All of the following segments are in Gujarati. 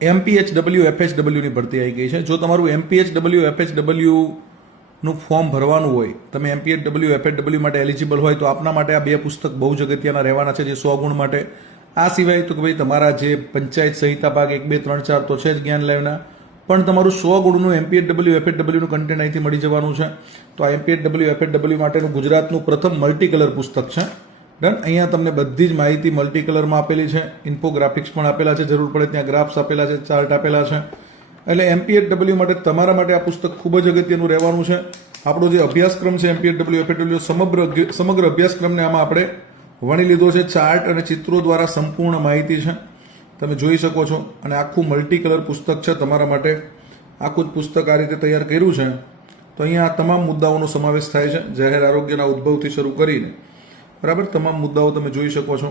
MPHW FHWની ભરતી આવી ગઈ છે. જો તમારું MPHW FHWનું ફોર્મ ભરવાનું હોય, તમે MPHW FHW માટે એલિજિબલ હોય તો આપના માટે આ બે પુસ્તક બહુ જ અગત્યના રહેવાના છે, જે 100 ગુણ માટે. આ સિવાય તો કે ભાઈ તમારા જે પંચાયત સંહિતા ભાગ 1, 2, 3, 4 તો છે જ જ્ઞાન લાઈવના, પણ તમારું 100 ગુણનું MPHW FHWનું કન્ટેન્ટ અહીંથી મળી જવાનું છે. તો આ MPHW FHW માટેનું ગુજરાતનું પ્રથમ મલ્ટી કલર પુસ્તક છે. ડન. અહીંયા તમને બધી જ માહિતી મલ્ટી કલરમાં આપેલી છે, ઇન્ફોગ્રાફિક્સ પણ આપેલા છે, જરૂર પડે ત્યાં ગ્રાફ્સ આપેલા છે, ચાર્ટ આપેલા છે. એટલે MPHW માટે તમારા માટે આ પુસ્તક ખૂબ જ અગત્યનું રહેવાનું છે. આપણો જે અભ્યાસક્રમ છે MPHW FHW સમગ્ર અભ્યાસક્રમને આમાં આપણે વણી લીધો છે. ચાર્ટ અને ચિત્રો દ્વારા સંપૂર્ણ માહિતી છે, તમે જોઈ શકો છો. અને આખું મલ્ટી કલર પુસ્તક છે તમારા માટે. આખું જ પુસ્તક આ રીતે તૈયાર કર્યું છે. તો અહીંયા આ તમામ મુદ્દાઓનો સમાવેશ થાય છે, જાહેર આરોગ્યના ઉદ્ભવથી શરૂ કરીને બરાબર તમામ મુદ્દાઓ તમે જોઈ શકો છો.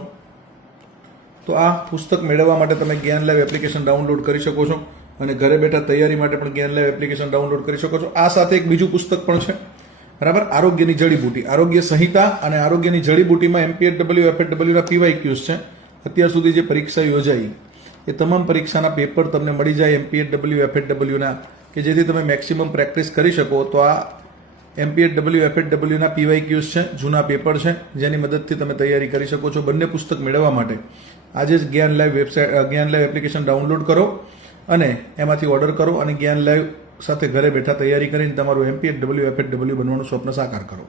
તો આ પુસ્તક મેળવવા માટે તમે જ્ઞાન લાઈવ એપ્લિકેશન ડાઉનલોડ કરી શકો છો અને ઘરે બેઠા તૈયારી માટે પણ જ્ઞાન લાઈવ એપ્લિકેશન ડાઉનલોડ કરી શકો છો. આ સાથે એક બીજું પુસ્તક પણ છે બરાબર, આરોગ્યની જડીબુટી, આરોગ્ય સંહિતા અને આરોગ્યની જડીબુટીમાં MPHW FHWના PYQs છે. અત્યાર સુધી જે પરીક્ષા યોજાઈ એ તમામ પરીક્ષાના પેપર તમને મળી જાય MPHW FHWના, કે જેથી તમે મેક્સિમમ પ્રેક્ટિસ કરી શકો. તો આ MPHW FHWના PYQs છે, જૂના પેપર છે, જેની મદદથી તમે તૈયારી કરી શકો છો. બંને પુસ્તક મેળવવા માટે આજે જ જ્ઞાન લાઈવ જ્ઞાન લાઈવ એપ્લિકેશન ડાઉનલોડ કરો અને એમાંથી ઓર્ડર કરો અને જ્ઞાન લાઈવ સાથે ઘરે બેઠા તૈયારી કરીને તમારું MPHW FHW બનવાનું સ્વપ્ન સાકાર કરો.